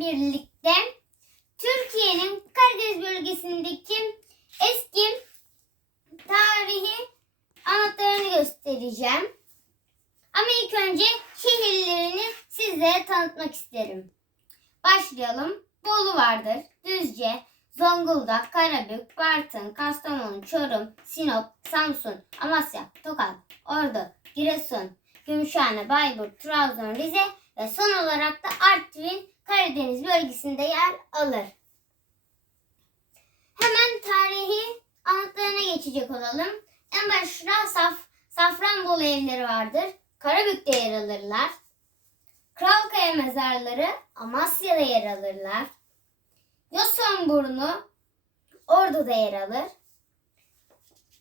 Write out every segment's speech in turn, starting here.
birlikte Türkiye'nin Karadeniz bölgesindeki eski tarihi anıtlarını göstereceğim. Ama ilk önce şehirlerini sizlere tanıtmak isterim. Başlayalım. Bolu vardır, Düzce, Zonguldak, Karabük, Bartın, Kastamonu, Çorum, Sinop, Samsun, Amasya, Tokat, Ordu, Giresun, Gümüşhane, Bayburt, Trabzon, Rize ve son olarak da Artvin Karadeniz bölgesinde yer alır. Hemen tarihi anıtlarına geçecek olalım. En başta Saf, Safranbolu evleri vardır. Karabük'te yer alırlar. Kralkaya mezarları Amasya'da yer alırlar. Yosunburnu Ordu'da yer alır.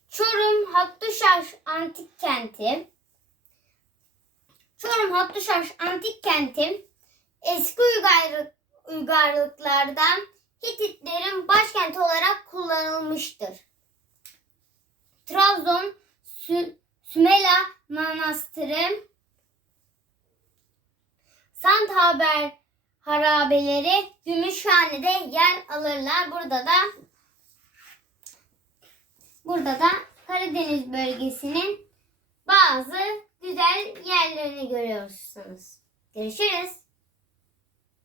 Çorum Hattuşaş Antik Kenti Çorum Hattuşaş Antik Kenti eski uygarlık, uygarlıklardan Hititlerin başkenti olarak kullanılmıştır. Trabzon Sü- Sümela Manastırı Sant Haber harabeleri Gümüşhane'de yer alırlar. Burada da burada da Karadeniz bölgesinin bazı güzel yerlerini görüyorsunuz. Görüşürüz.